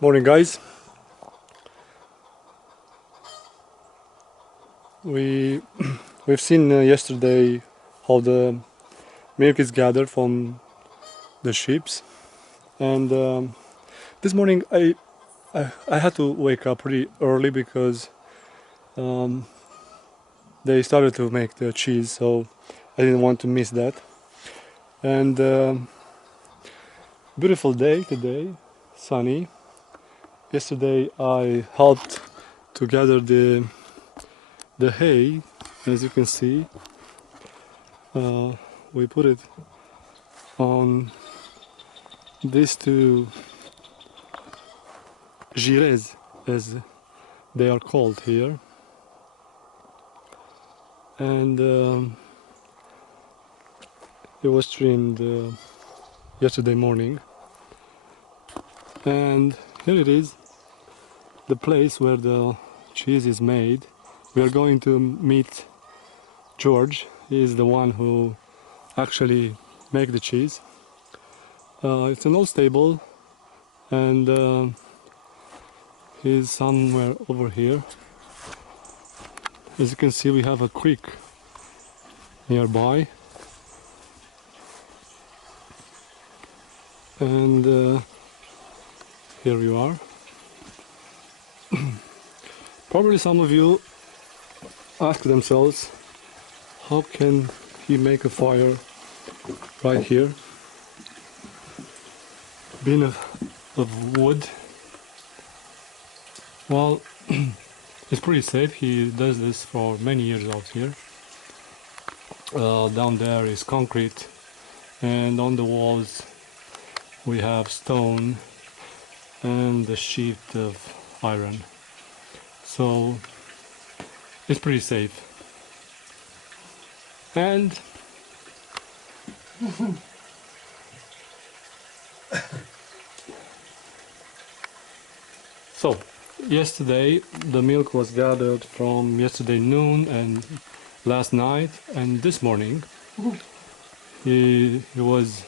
Morning, guys. We we've seen yesterday how the milk is gathered from the sheep, and this morning I had to wake up pretty early because um, they started to make the cheese, so I didn't want to miss that. And beautiful day today, sunny. Yesterday I helped to gather the hay, as you can see. We put it on these two gires, as they are called here, and it was trimmed yesterday morning. And here it is, the place where the cheese is made. We are going to meet George. He is the one who actually make the cheese. It's an old stable, and he's somewhere over here. As you can see, we have a creek nearby, and here you are. Probably some of you ask themselves, how can he make a fire right here? Being of wood, well, it's pretty safe. He does this for many years out here. Down there is concrete, and on the walls we have stone and a sheet of iron. So it's pretty safe. And so yesterday the milk was gathered from yesterday noon and last night, and this morning it was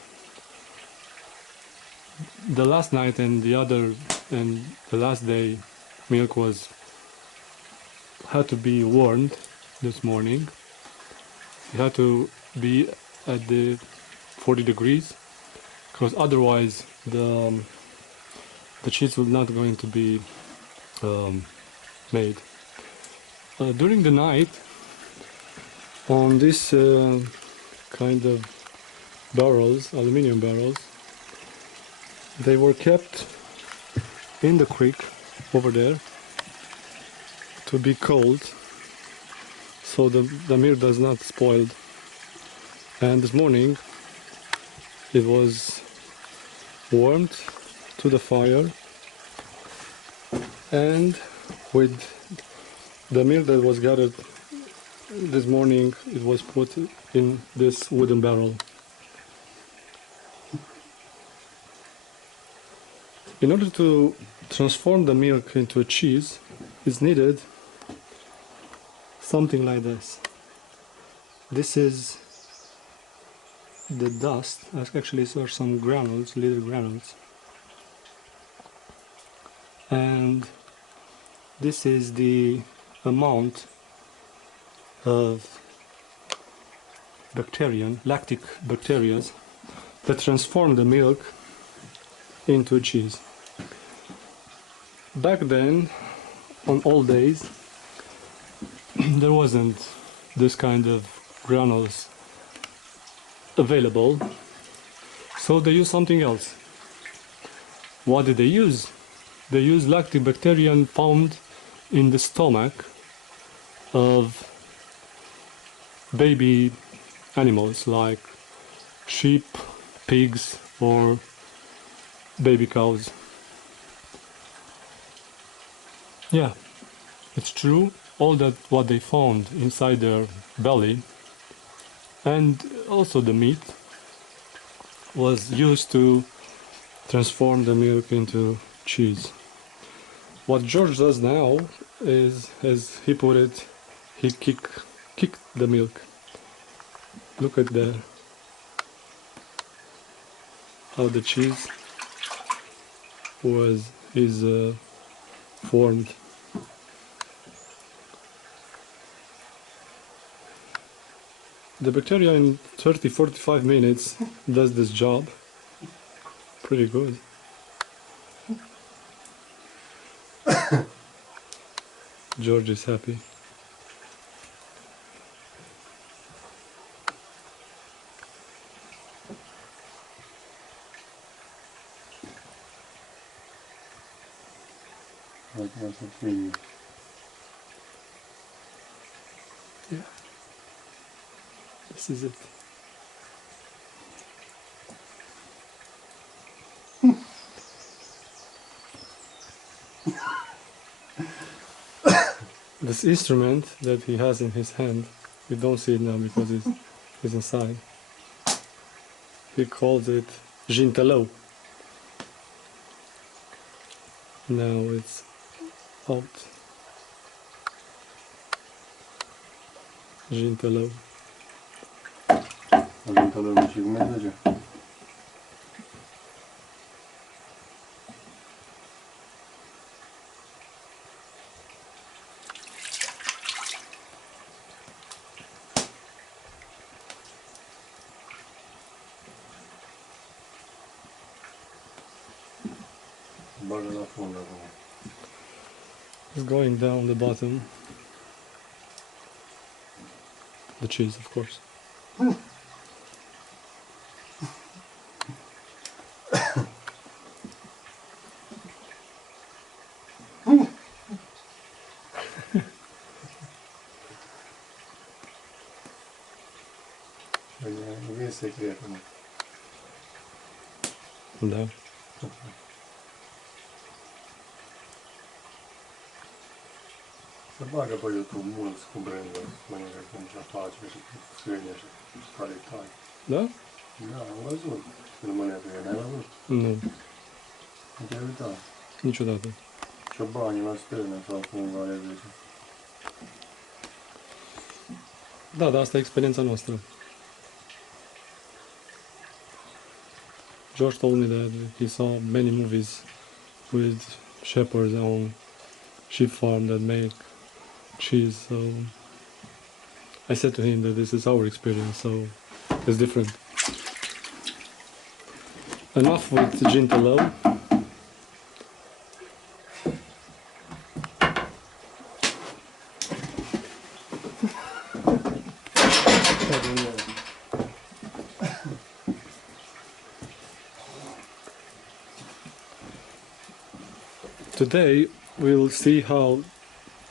the last night and the last day milk had to be warmed this morning. It had to be at the 40 degrees, because otherwise the cheese was not going to be made. During the night, on this kind of barrels, aluminium barrels, they were kept in the creek over there to be cold, so the milk does not spoil. And this morning it was warmed to the fire, and with the milk that was gathered this morning, it was put in this wooden barrel. In order to transform the milk into a cheese, is needed something like this. This is the dust. Actually, these are some granules, little granules. And this is the amount of lactic bacteria that transform the milk into cheese. Back then, on old days, there wasn't this kind of granules available, so they used something else. What did they use? They used lactic bacteria found in the stomach of baby animals like sheep, pigs, or baby cows. Yeah, it's true. All that what they found inside their belly, and also the meat, was used to transform the milk into cheese. What George does now is, as he put it, he kicked the milk. Look at how the cheese is formed. The bacteria in 30-45 minutes does this job pretty good. George is happy. Yeah, this is it. This instrument that he has in his hand, you don't see it now because it's inside. He calls it Gintelot. Now it's out. Gintelot. Gintelot și cum merge? Bagă la fund acum. It's going down the bottom. The cheese, of course. Nu e secret, mă. Da. Se bagă pe YouTube mulți cu branduri, mănâncă cum ce face și scrie și calitate. Da? Da, am văzut. Când mănâncă, n-ai văzut? Nu, Nu te-ai uitat. niciodată. Ciobanii la stână sau cumva le zice. Da, dar asta e experiența noastră. George told me that he saw many movies with shepherds on sheep farm that make cheese, so I said to him that this is our experience, so it's different. Enough with Gintelot. Today we'll see how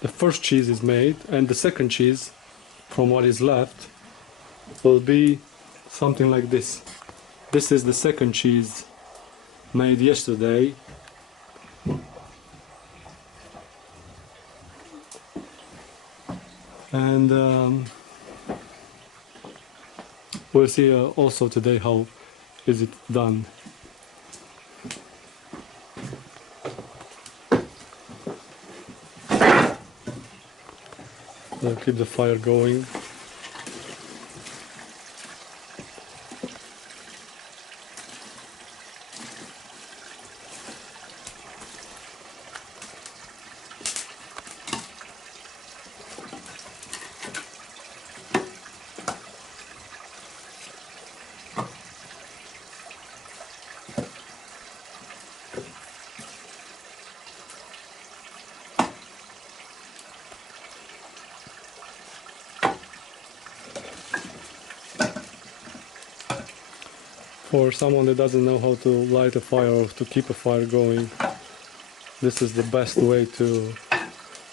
the first cheese is made, and the second cheese, from what is left, will be something like this. This is the second cheese made yesterday. And we'll see also today how is it done. I'll keep the fire going. For someone that doesn't know how to light a fire or to keep a fire going, this is the best way to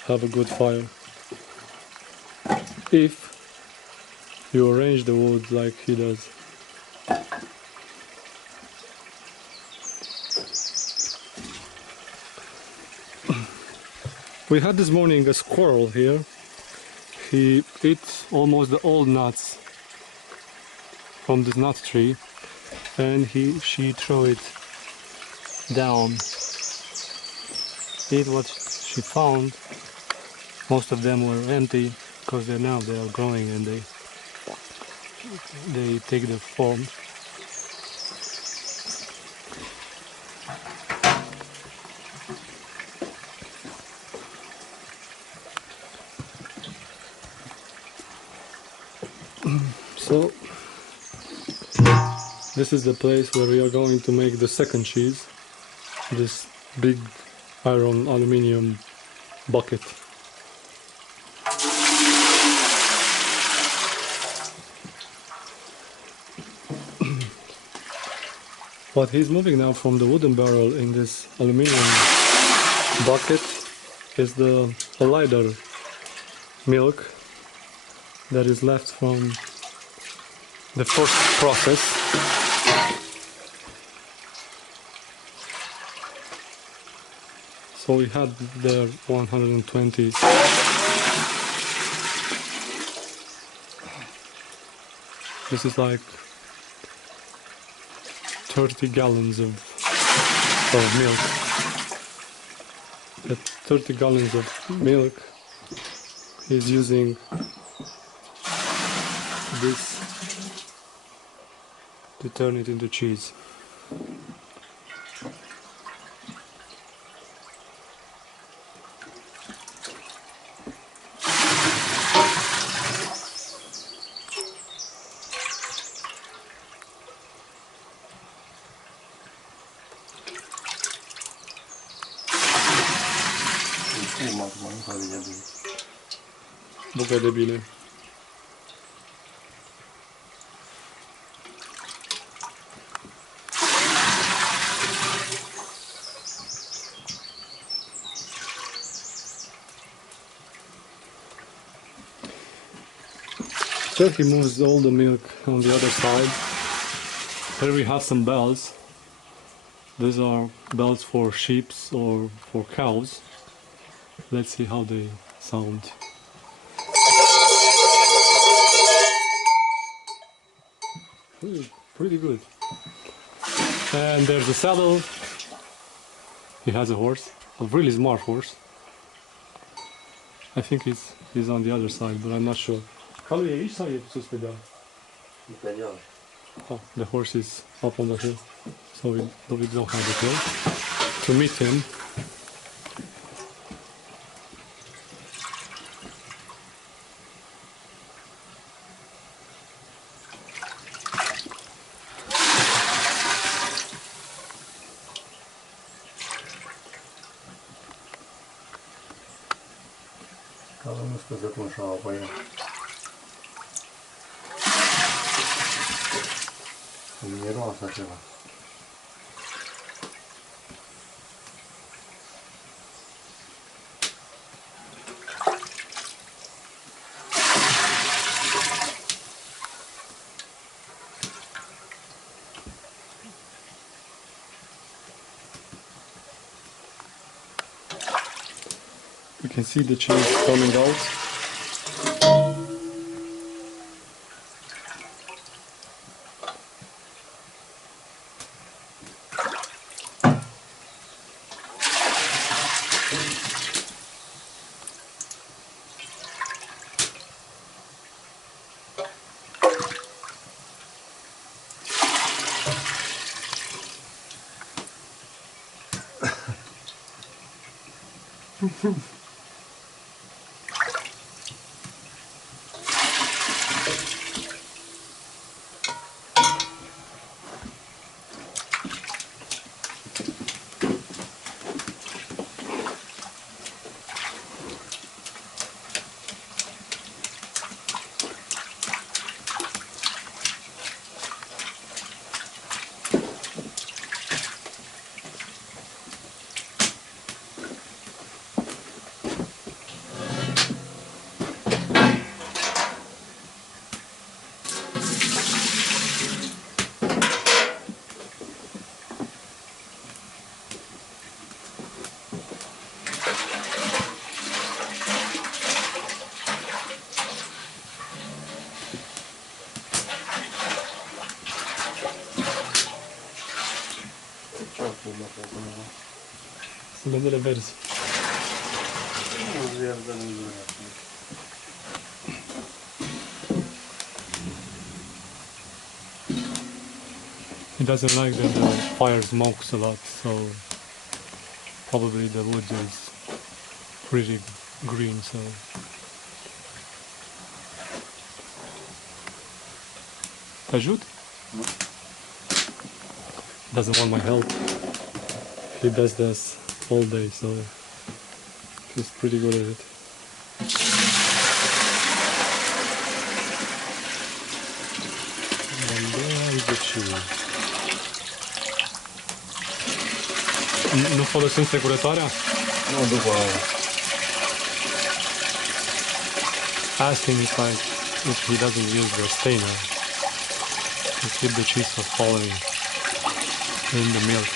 have a good fire. If you arrange the wood like he does. We had this morning a squirrel here. He ate almost the old nuts from this nut tree, and she threw it down. Eat what she found. Most of them were empty because they are growing and they take the form. So this is the place where we are going to make the second cheese. This big iron aluminium bucket. What he's moving now from the wooden barrel in this aluminium bucket is the lighter milk that is left from the first process. So we had there 120. This is like 30 gallons of milk. At 30 gallons of milk, he's using this to turn it into cheese. Bucă de bine. So he moves all the milk on the other side. Here we have some bells. These are bells for sheep or for cows. Let's see how they sound. Pretty good. And there's the saddle. He has a horse, a really smart horse. I think he's on the other side, but I'm not sure. Kalu e aici sau e sus pe deal? Pe deal. Oh, the horse is up on the hill, so we don't have it here. To meet him, Calul nu știu cum și-au apă el. Miroase ceva. you can see the cheese coming out. Semendele verzi. He doesn't like that the fire smokes a lot, so probably the wood is pretty green, so t'ajoutes? No. Doesn't want my help. He does this all day, so he's pretty good at it. And there is the cheese. Nu folosim securătoarea? Nu, după aia. Ask him if he doesn't use the stainer to keep the cheese from falling in the milk.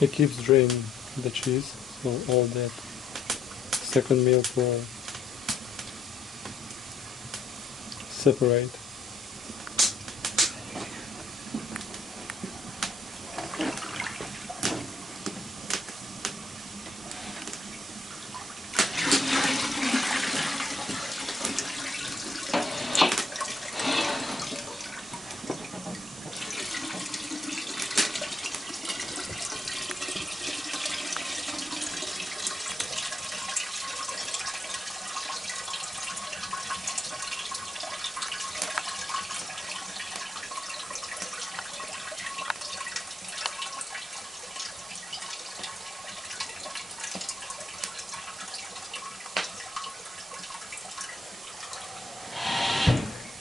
He keeps draining the cheese, so all that second milk will separate.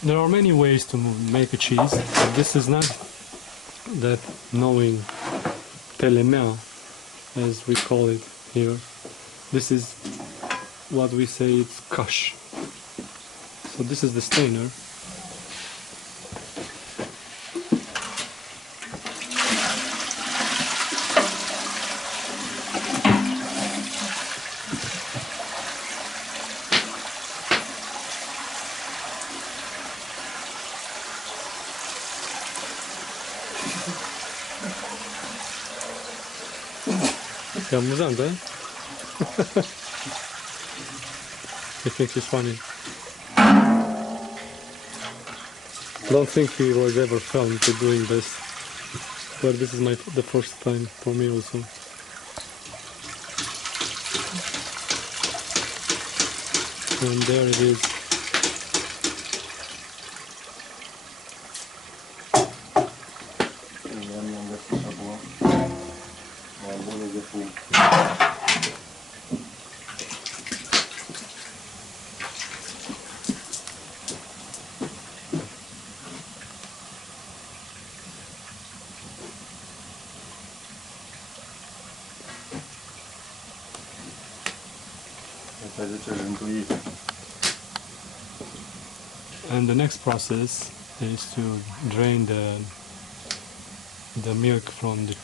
There are many ways to make a cheese, but this is not that knowing telemea, as we call it here. This is what we say it's kash. So this is the stainer. E amuzant, da? He thinks it's funny. Don't think he was ever filmed to doing this, but this is the first time for me also. And there it is. And the next process is to drain the milk from the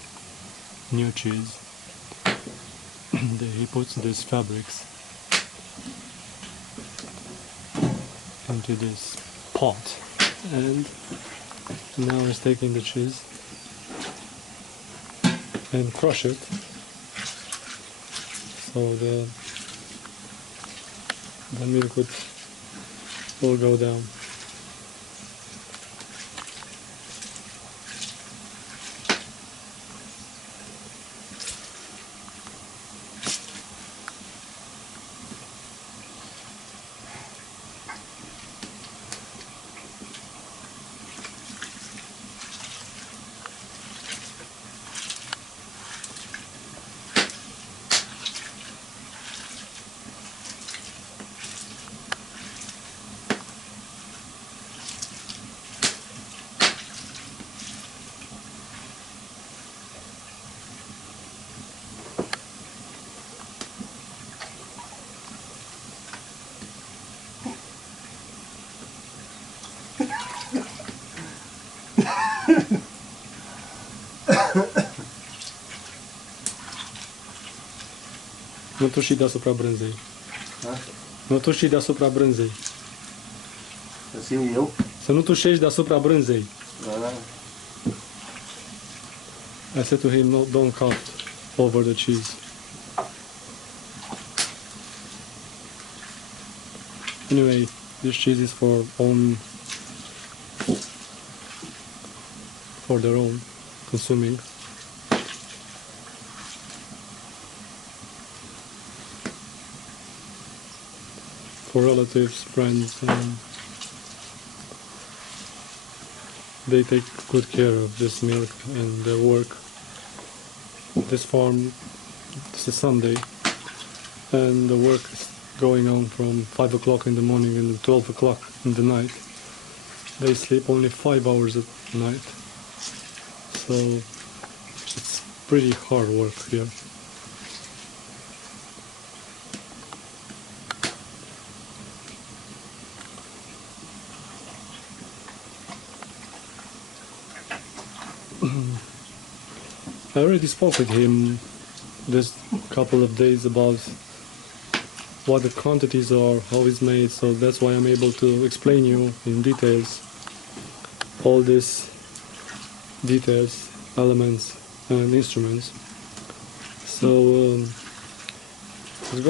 new cheese. He puts these fabrics into this pot, and now he's taking the cheese and crush it so the milk will go down. Nu tu și deasupra brânzei. Da? Nu tu și deasupra brânzei. Să simt eu? Să nu tușești deasupra brânzei. Da, da. I said to him, no, don't cut over the cheese. Anyway, this cheese is for their own consuming. For relatives, friends, and they take good care of this milk and their work. This farm, it's a Sunday, and the work is going on from 5 o'clock in the morning and 12 o'clock in the night. They sleep only 5 hours at night, so it's pretty hard work here. I already spoke with him this couple of days about what the quantities are, how it's made, so that's why I'm able to explain you in details all these details, elements and instruments. So we are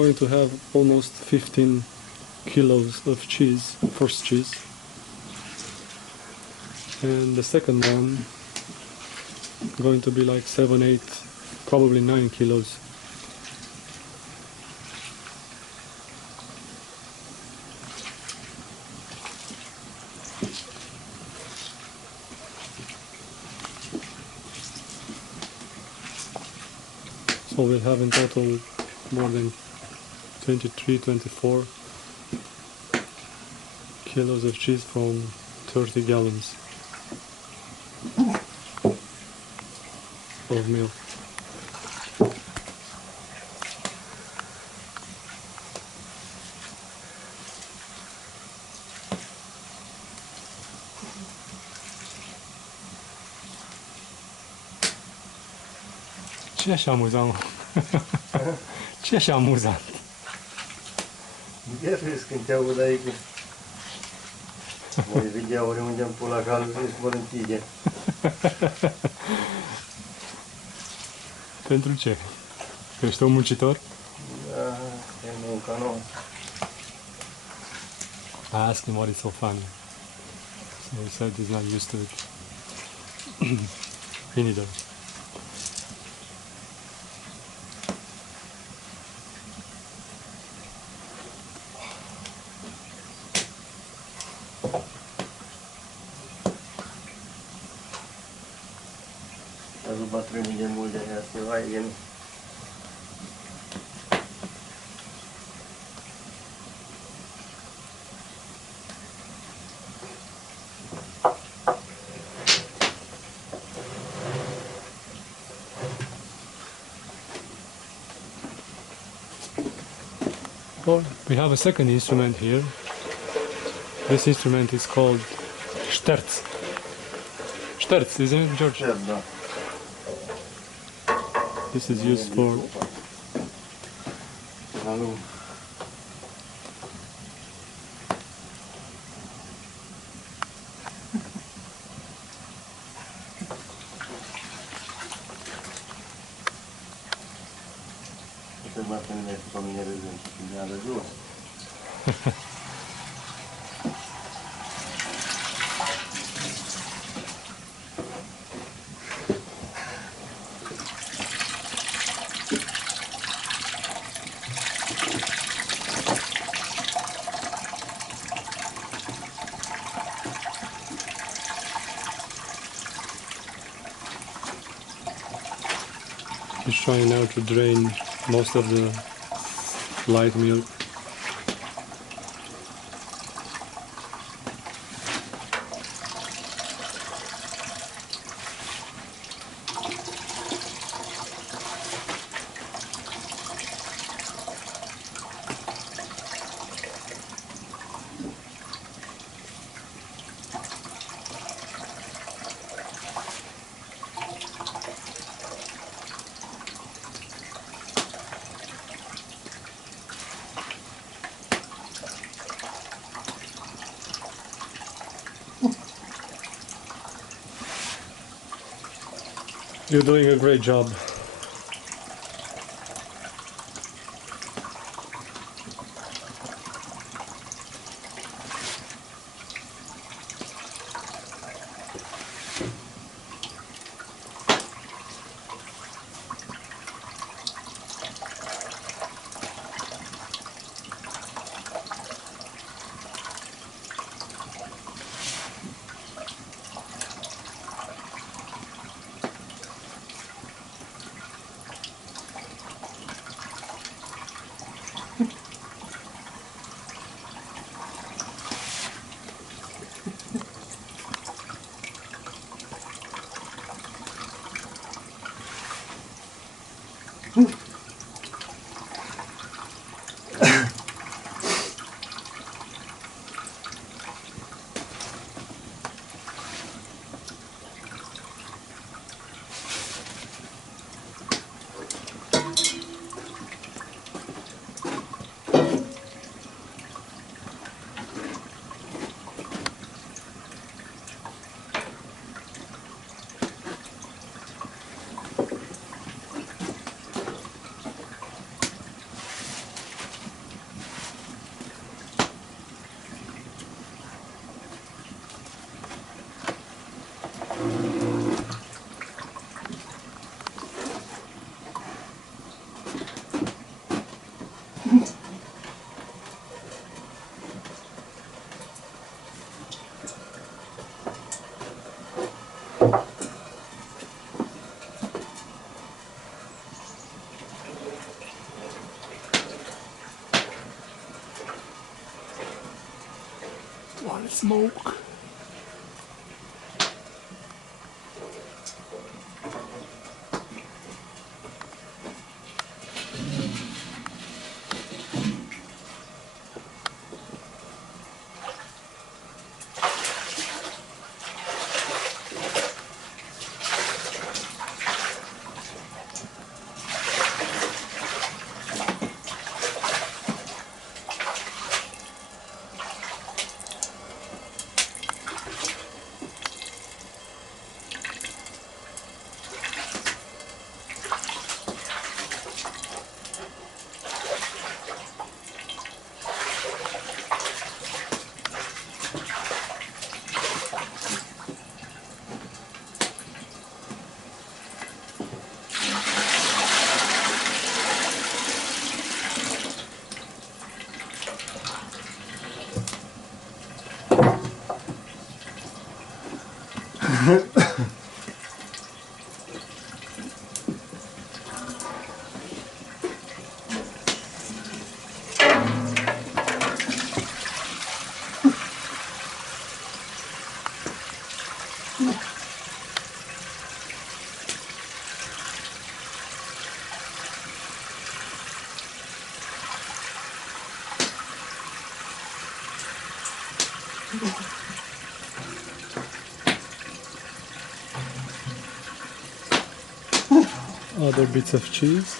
going to have almost 15 kilos of cheese, first cheese, and the second one going to be like 7, 8, probably 9 kilos. So we'll have in total more than 23, 24 kilos of cheese from 30 gallons of milk. Ce așa amuzant? Ce așa amuzant? Ia vezi când te aud aici. Voi vedea oriunde îmi pun la cal, vezi vor închide. Pentru ce? Că ești un muncitor? Da, e munca nouă. I asked him what is so funny. So he said he's not used to it. Me neither. Dar bătrânii de mult de aia se vai, e Well, we have a second instrument here. This instrument is called Sterz. Sterz, isn't it, George? cer, da. This is used for Dar nu. Uite, mă, pe mine, pe mine râzând și mi-a de jos. he's trying now to drain most of the light milk. You're doing a great job. While smoke. Other bits of cheese.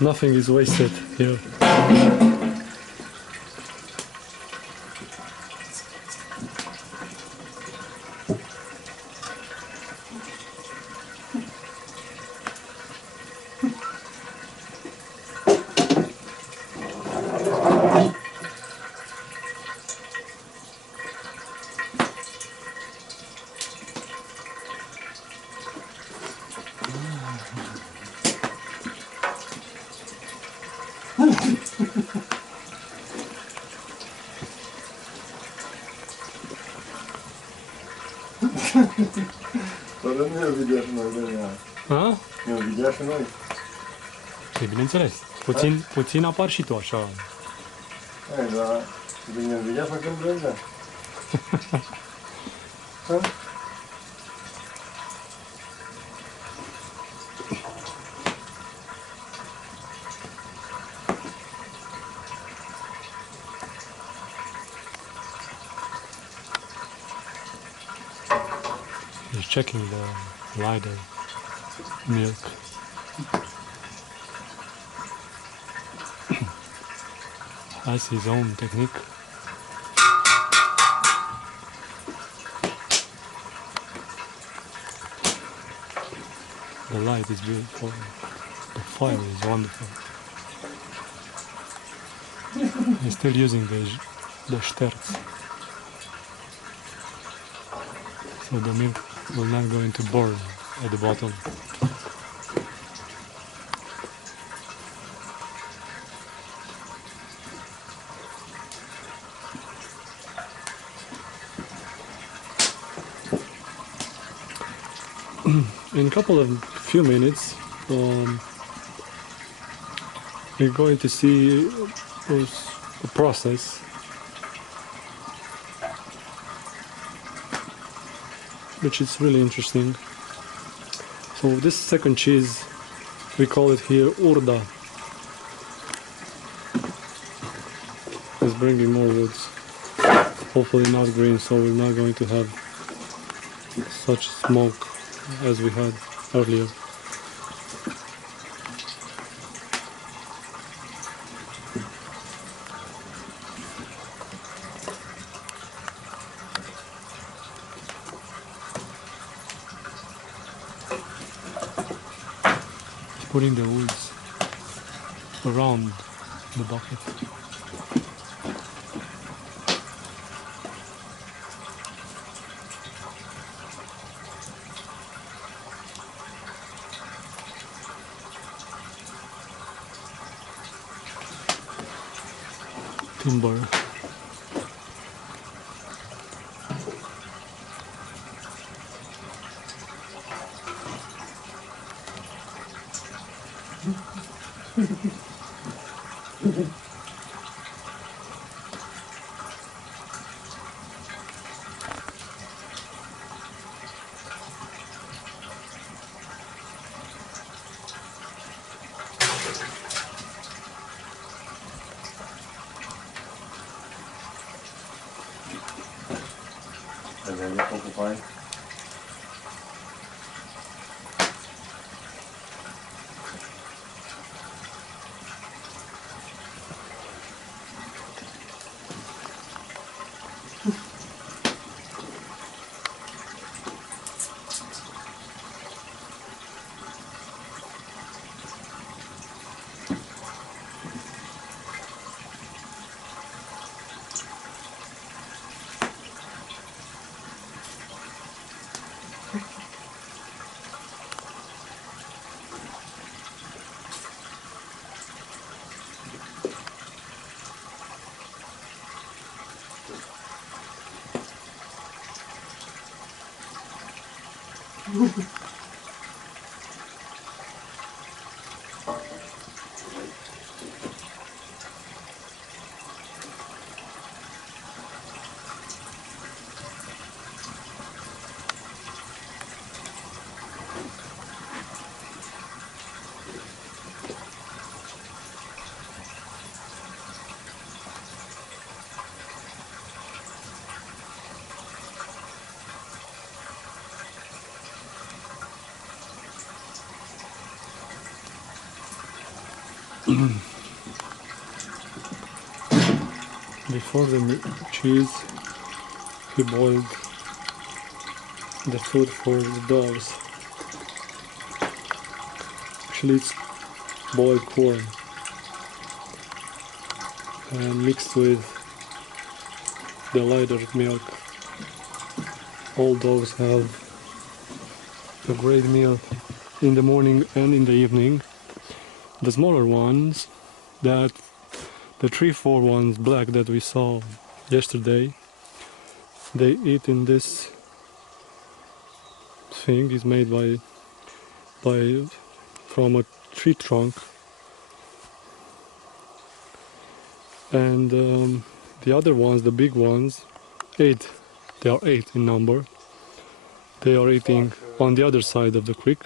Nothing is wasted here. Dar nu e o video și noi, Daniel. A? E o video și noi. E bineînțeles. Puțin apar și tu așa. Hai, dar bine în video facem blânda. He's checking the lighter milk. Has his own technique. The light is beautiful. The fire is wonderful. He's still using the sterks, so the milk will not go into burn at the bottom. In a few minutes, we're going to see a process which is really interesting. So this second cheese, we call it here urda. It's bringing more woods. Hopefully not green, so we're not going to have such smoke as we had earlier. Putting the woods around the bucket. Timber. And then you occupy. Before the cheese, he boiled the food for the dogs. Actually, it's boiled corn and mixed with the lighter milk. All dogs have a great meal in the morning and in the evening. The smaller ones, the 3-4 ones black that we saw yesterday, they eat in this thing. Is made from a tree trunk, and the other ones, the big ones, 8. They are 8 in number. They are eating on the other side of the creek,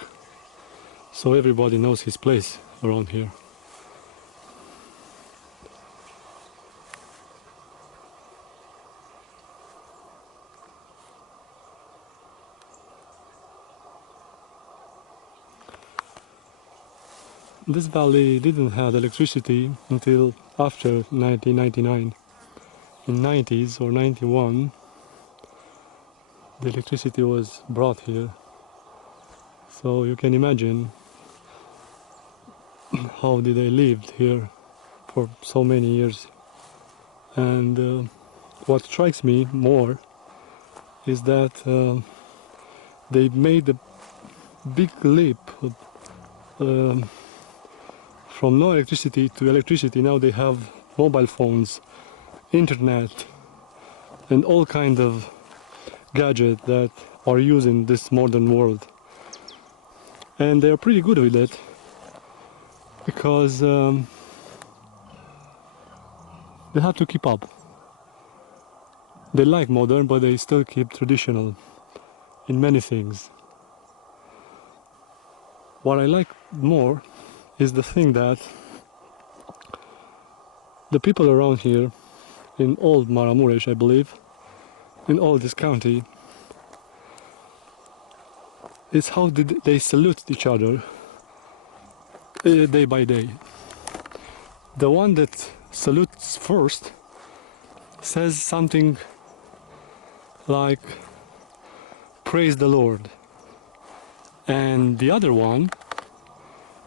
so everybody knows his place around here. This valley didn't have electricity until after 1999. In 90s or 91, the electricity was brought here. So you can imagine how did they lived here for so many years. And what strikes me more is that they made a big leap um, from no electricity to electricity. Now they have mobile phones, internet, and all kind of gadgets that are used in this modern world. And they are pretty good with it because they have to keep up. They like modern, but they still keep traditional in many things. What I like more is the thing that the people around here in old Maramuresh, I believe, in all this county, is how did they salute each other day by day. The one that salutes first says something like, "Praise the Lord," and the other one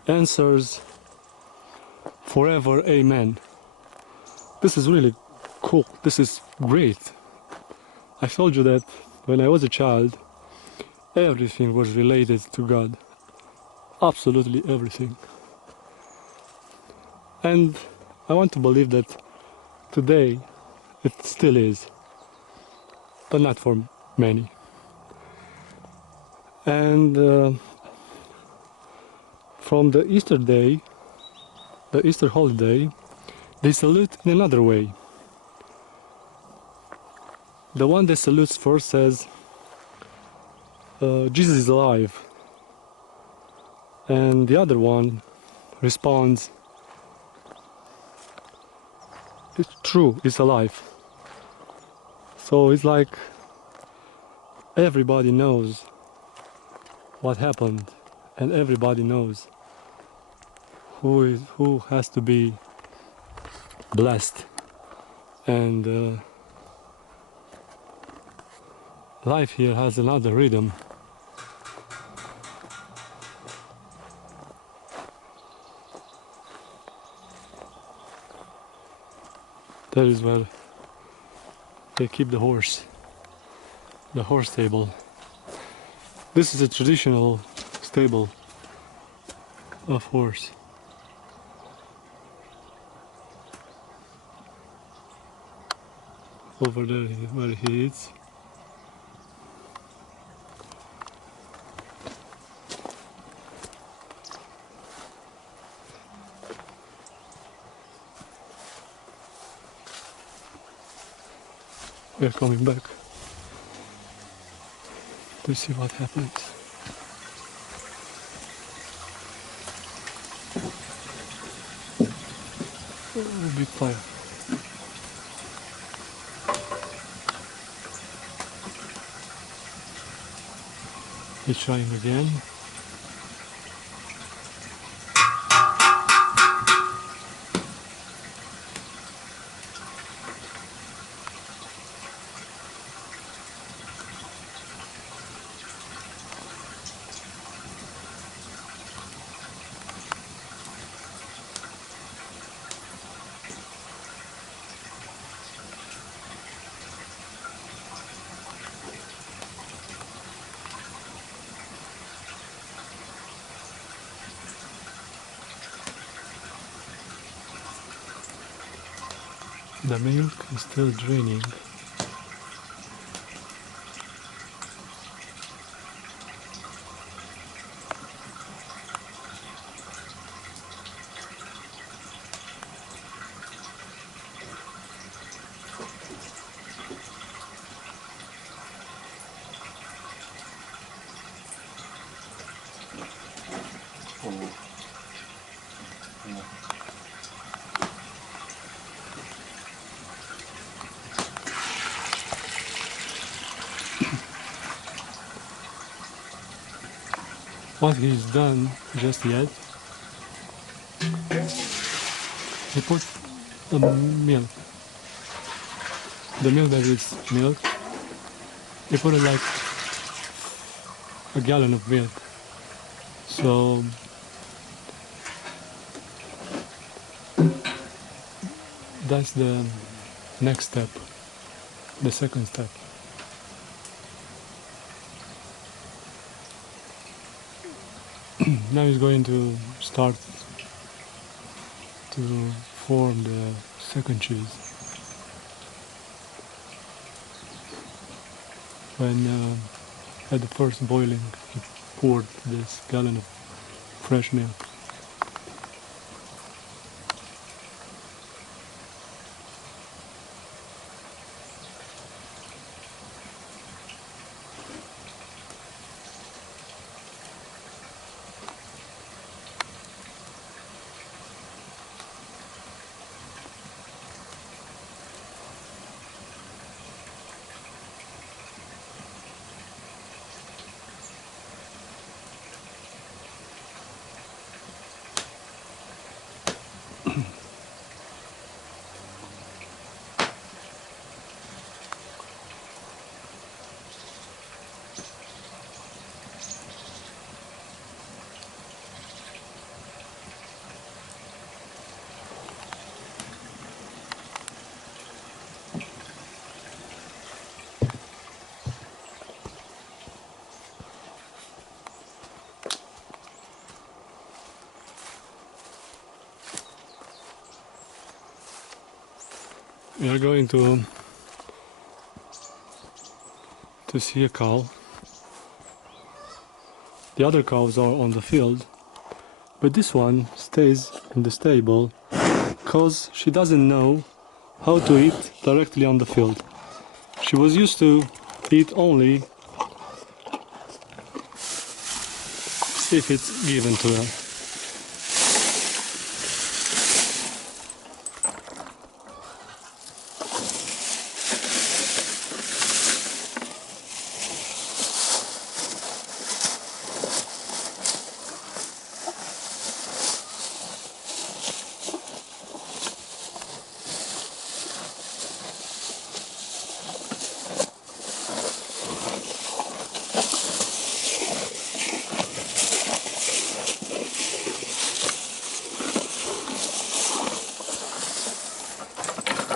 answers, "Forever, Amen." This is really cool. This is great. I told you that when I was a child, everything was related to God. Absolutely everything. And I want to believe that today it still is, but not for many. And from the Easter day, the Easter holiday, they salute in another way. The one that salutes first says, "Jesus is alive." And the other one responds, "It's true, it's alive." So it's like everybody knows what happened, and everybody knows who has to be blessed. And life here has another rhythm. That is where they keep the horse stable. This is a traditional stable of horse. Over there where he is. We are coming back to see what happens. Oh, big fire. He's trying again. The milk is still draining. What he's done just yet, he put the milk that is milk, he put it like a gallon of milk So that's the next step, the second step. Now he's going to start to form the second cheese. When at the first boiling, he poured this gallon of fresh milk. We are going to see a cow. The other cows are on the field, but this one stays in the stable because she doesn't know how to eat directly on the field. She was used to eat only if it's given to her.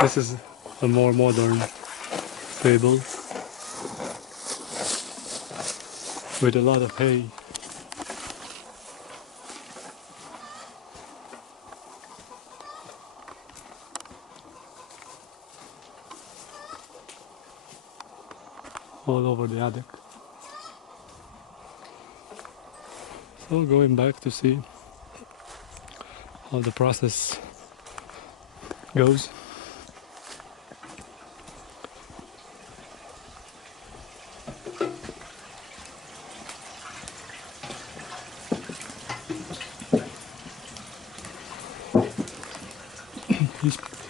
This is a more modern stable with a lot of hay. All over the attic. So going back to see how the process goes.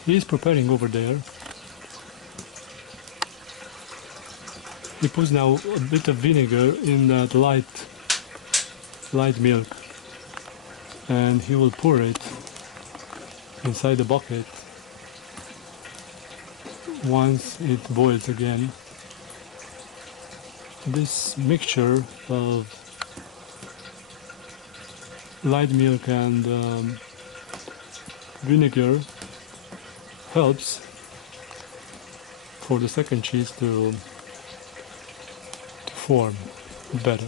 He's preparing over there. He puts now a bit of vinegar in that light milk, and he will pour it inside the bucket once it boils again. This mixture of light milk and vinegar helps for the second cheese to form better.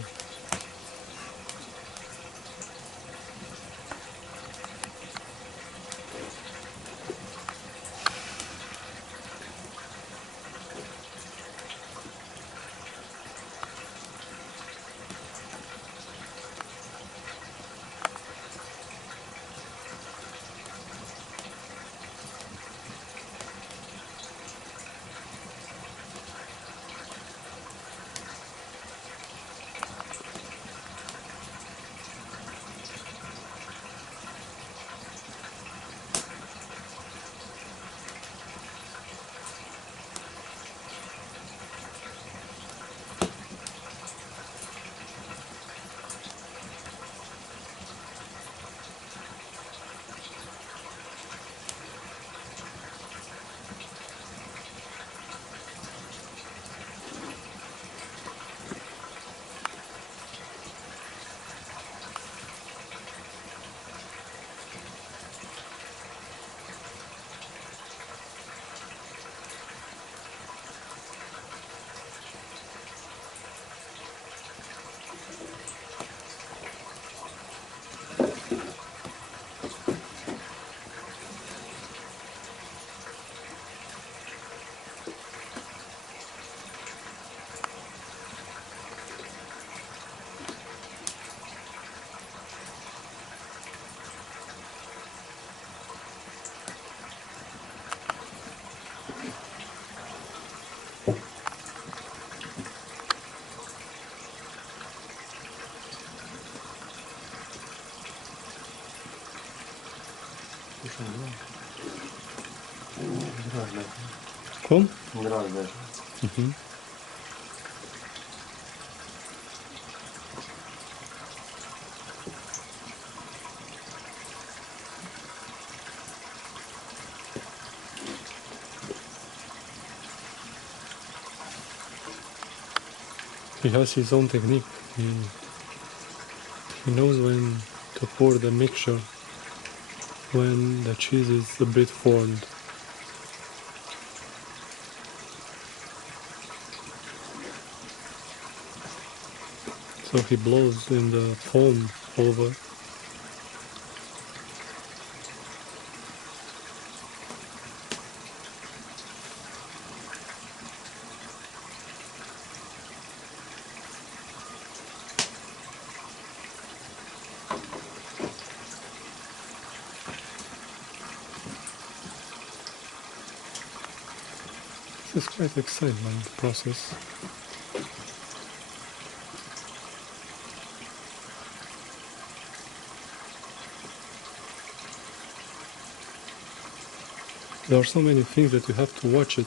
Слушай, грязно. Cum? Грязно. He has his own technique. He knows when to pour the mixture when the cheese is a bit formed. So he blows in the foam over. This is quite exciting process. There are so many things that you have to watch it.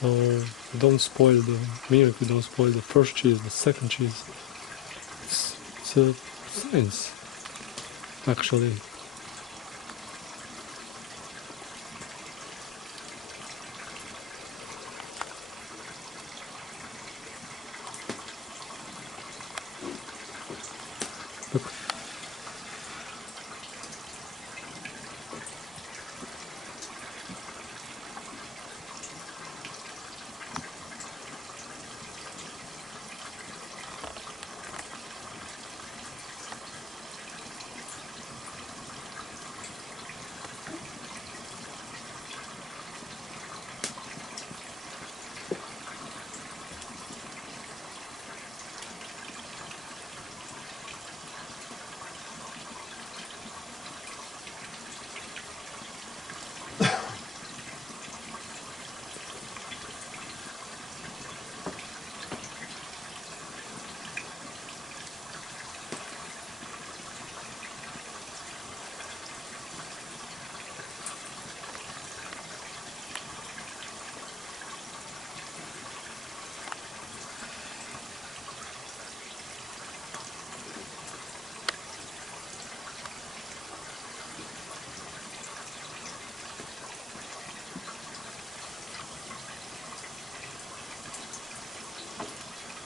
So you don't spoil the milk, you don't spoil the first cheese, the second cheese. It's a science, actually. Look.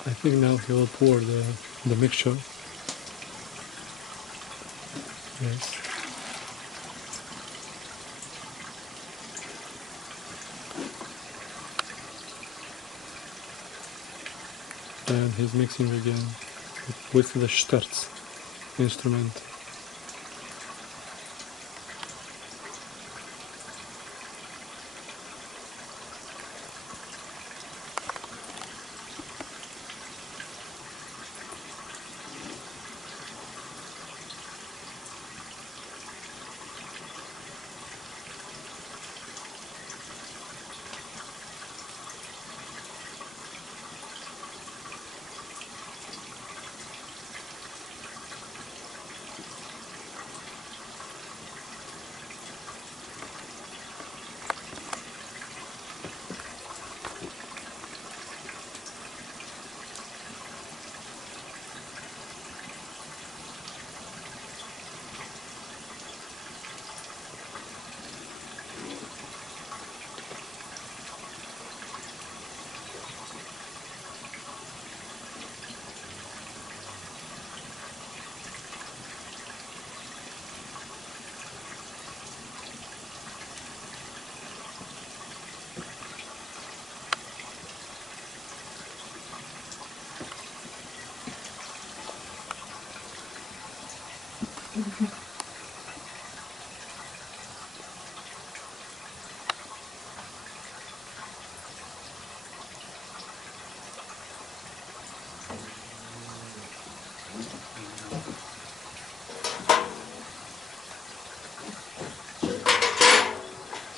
I think now he will pour the mixture. Yes. And he's mixing again with the Sterz instrument.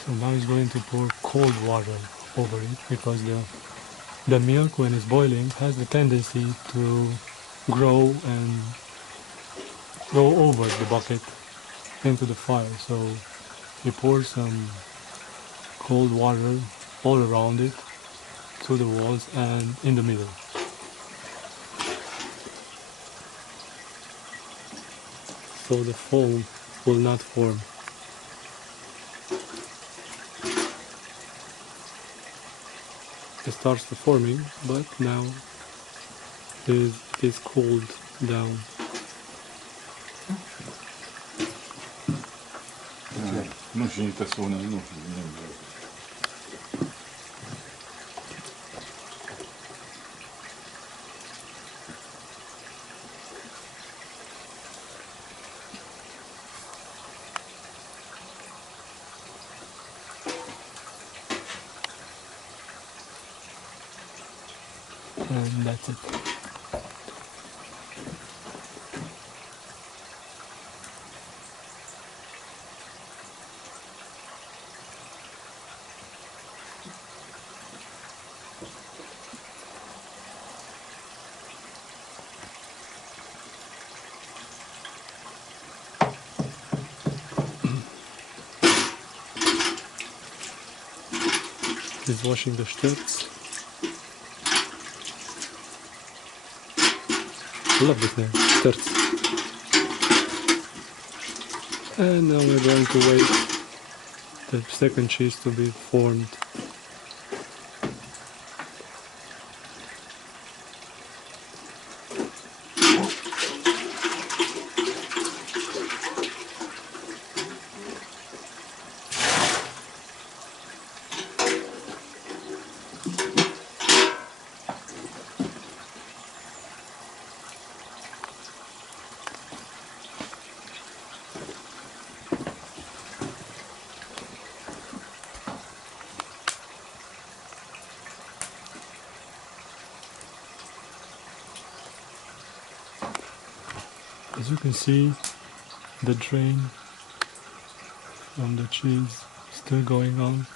So now he's going to pour cold water over it because the milk when it's boiling has the tendency to grow and go over the bucket. into the fire. So he poured some cold water all around it, to the walls and in the middle. So the foam will not form. It starts to forming, but now it is cooled down. Non ci interessano, non ci And that's it. He's washing the shirts. Love this name, shirts. And now we're going to wait the second cheese to be formed. As you can see, the drain from the cheese still going on.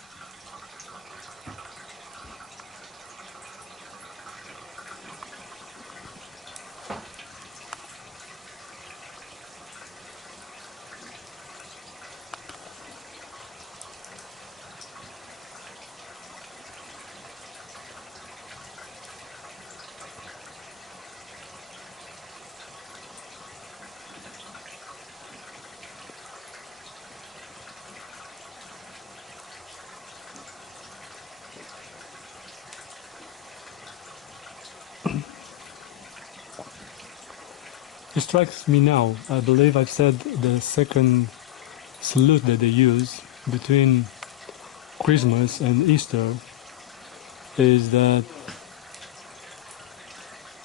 It strikes me now, I believe I've said the second salute that they use between Christmas and Easter is that,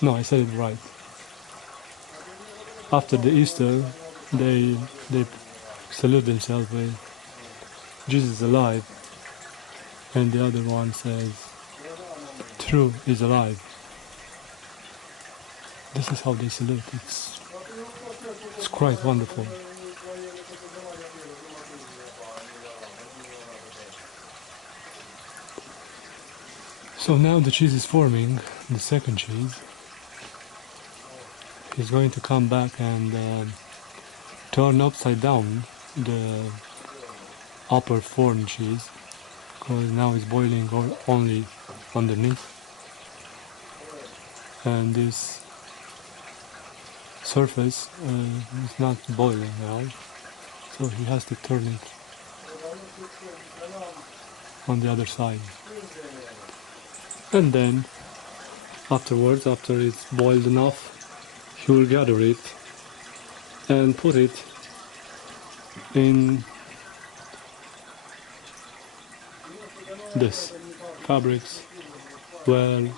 no, I said it right. After the Easter, they salute themselves with Jesus is alive, and the other one says true is alive. This is how they salute. It's quite wonderful. So now the cheese is forming, the second cheese. He's going to come back and turn upside down the upper formed cheese, because now it's boiling only underneath, and this surface is not boiling now, so he has to turn it on the other side. And then afterwards, after it's boiled enough, he will gather it and put it in this fabrics where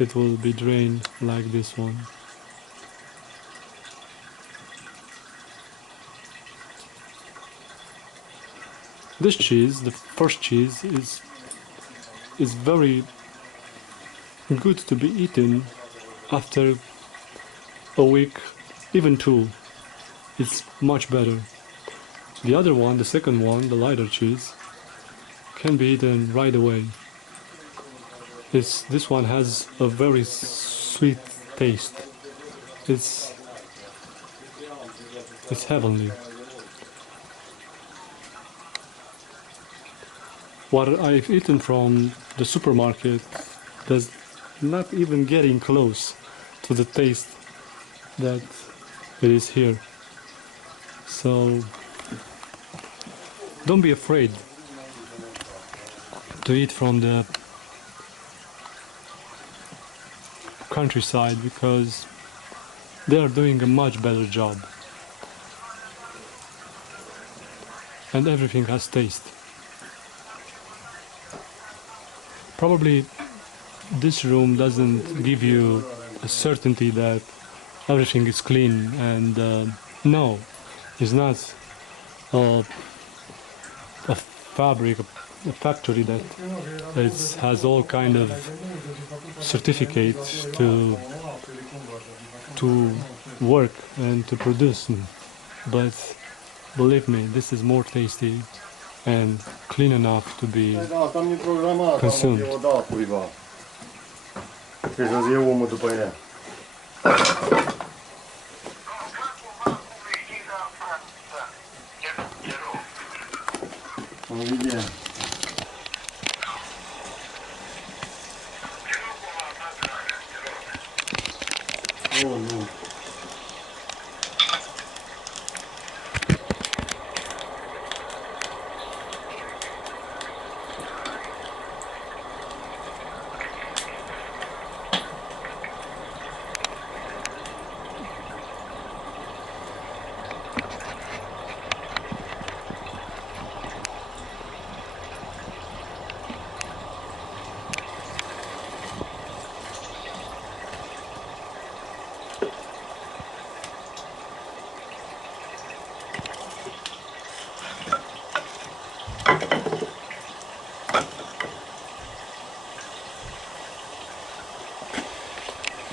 it will be drained like this one. This cheese, the first cheese, is very good to be eaten after a week, even two. It's much better. The other one, the second one, the lighter cheese, can be eaten right away. This one has a very sweet taste. It's heavenly. What I've eaten from the supermarket does not even getting close to the taste that it is here. So don't be afraid to eat from the countryside, because they are doing a much better job and everything has taste. Probably this room doesn't give you a certainty that everything is clean, and no, it's not uh, a fabric, a factory that has all kind of certificates to work and to produce. But believe me, this is more tasty and clean enough to be consumed. Trebuie să-ți iei omul după ea. Învidia. Oh, nu.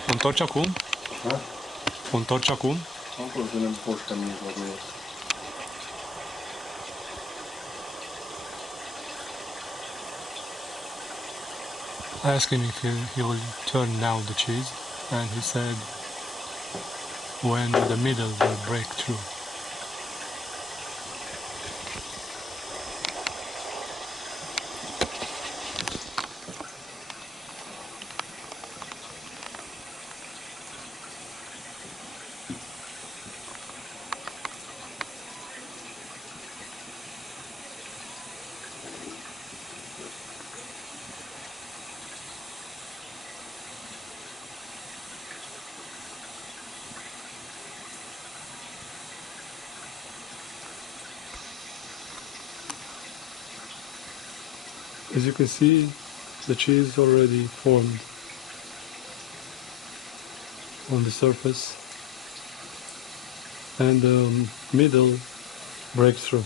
O întorci acum? Ha? O întorci acum? Acolo să ne poștă în mijlocul ei. I asked him if he will turn now the cheese, and he said when the middle will break through. As you can see, the cheese already formed on the surface, and the middle breaks through.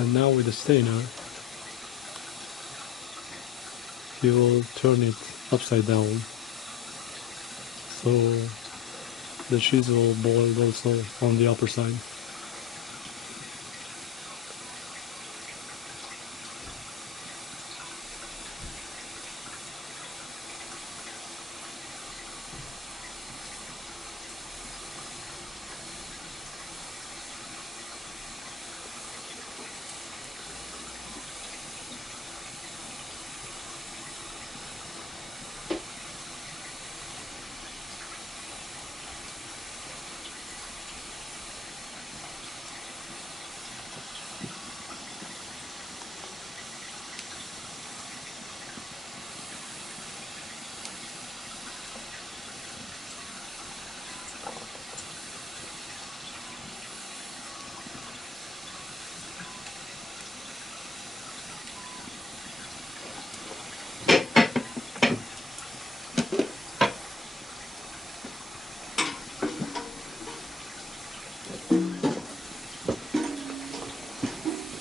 And now with the stainer, he will turn it upside down, so the cheese will boil also on the upper side.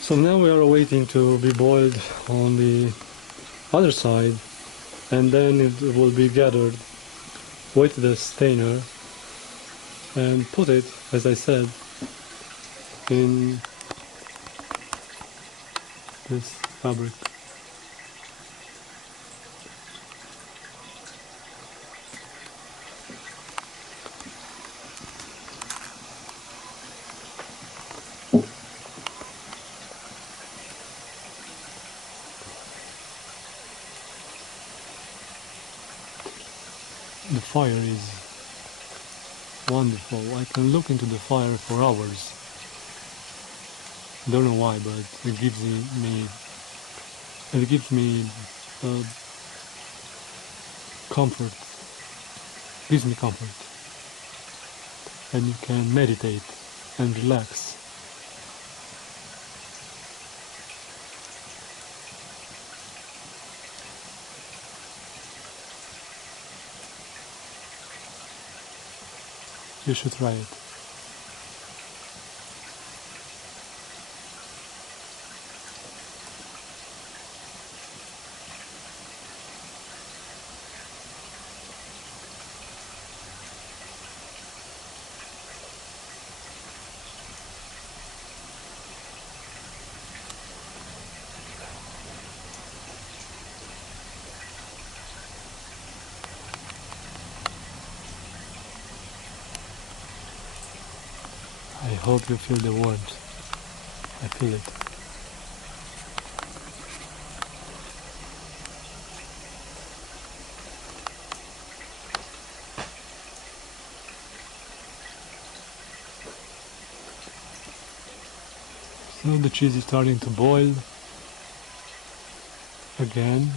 So now we are waiting to be boiled on the other side, and then it will be gathered with the stainer and put it, as I said, in this fabric. fire is wonderful. I can look into the fire for hours. Don't know why, but it gives me uh, comfort. Gives me comfort, and you can meditate and relax. You should try it. I hope you feel the warmth. I feel it. So the cheese is starting to boil again.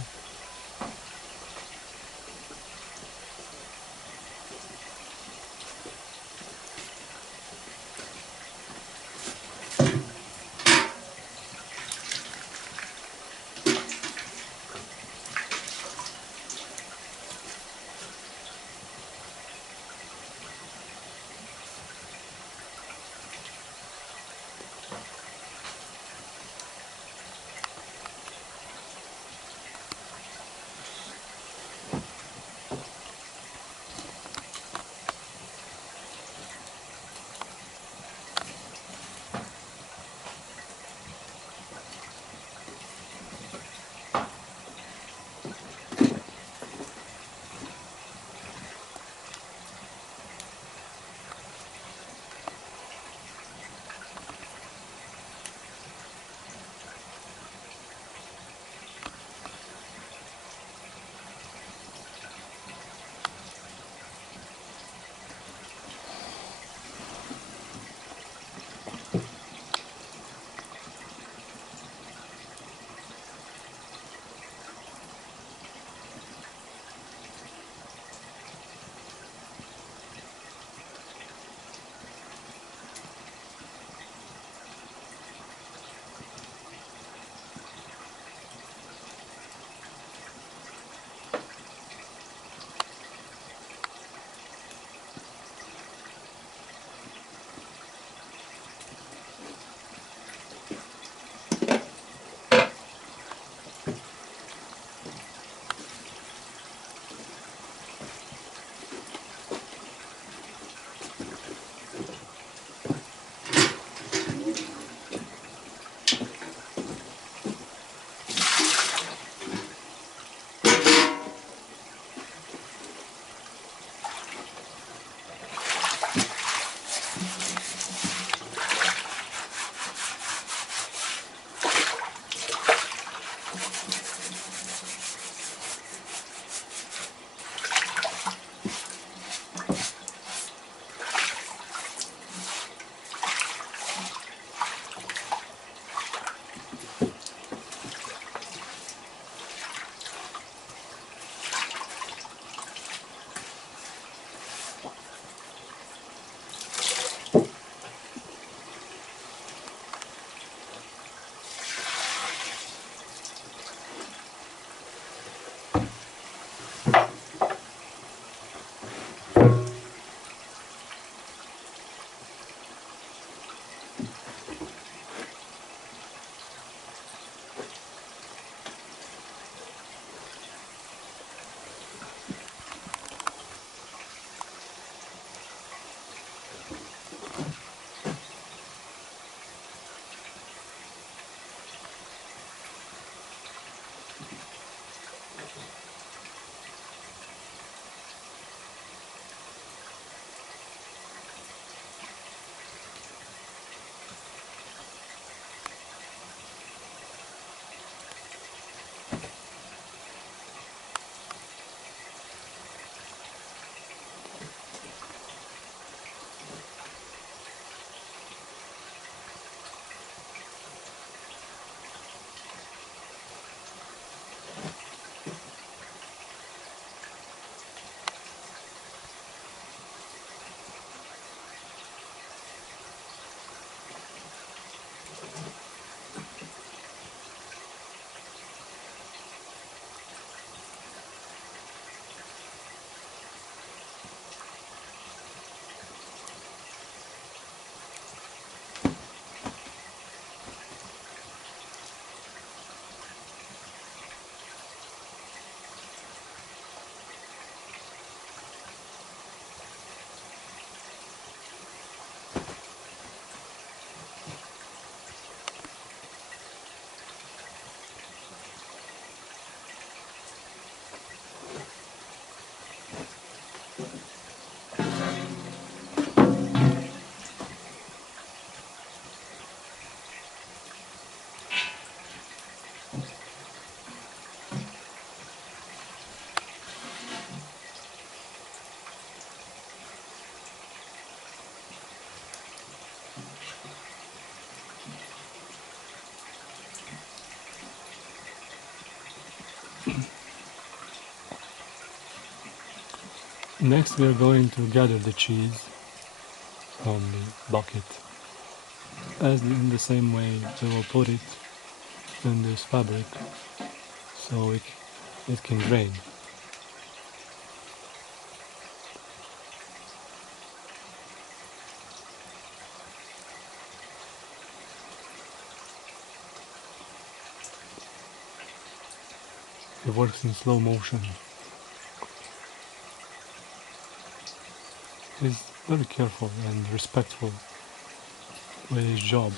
Next we are going to gather the cheese from the bucket. As in the same way we will put it in this fabric so it can drain. It works in slow motion. He's very careful and respectful with his job.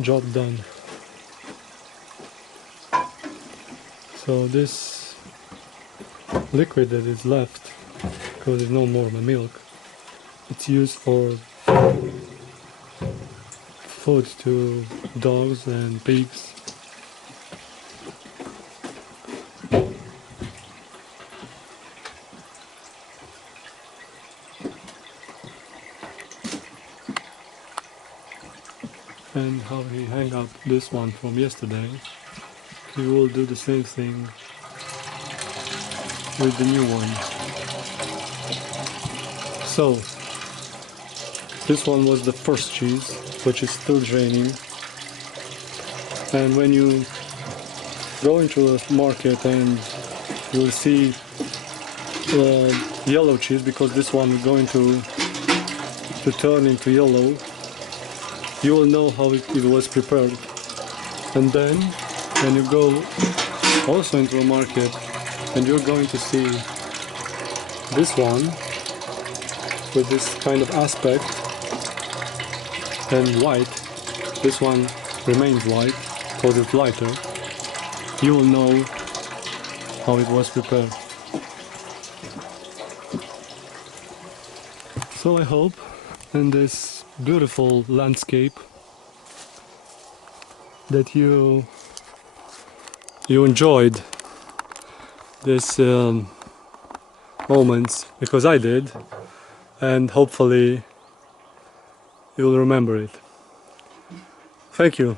Job done. So this liquid that is left, because there's no more milk, it's used for food to dogs and pigs. And how he hung up this one from yesterday, he will do the same thing with the new one. So this one was the first cheese, which is still draining, and when you go into a market and you'll see yellow cheese, because this one is going to turn into yellow, you will know how it was prepared. And then when you go also into a market and you're going to see this one with this kind of aspect and white, this one remains white because it's lighter, you will know how it was prepared. So I hope in this beautiful landscape that you enjoyed this moments, because I did, and hopefully you'll remember it. Thank you.